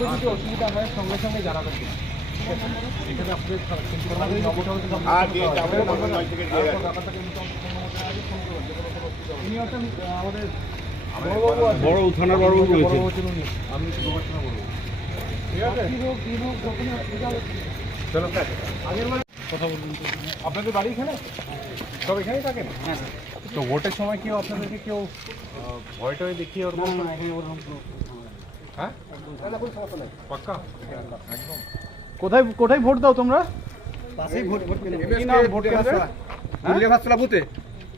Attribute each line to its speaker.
Speaker 1: যদি অসুবিধা হয় সঙ্গে সঙ্গে জানাবেন আমাদের বড় থানার বড় রয়েছে
Speaker 2: আপনাদের বাড়ি এখানে? সব এখানেই থাকেন? তো ভোটের সময় কেউ আপনাদেরকে কেউ ভয় টয় দেখিয়ে ওরকম হ্যাঁ? পাক্কা? একদম।
Speaker 3: কোথায় কোথায় ভোট দাও তোমরা?
Speaker 4: পাশেই ভোট ভোট
Speaker 3: ভোট কেন্দ্রে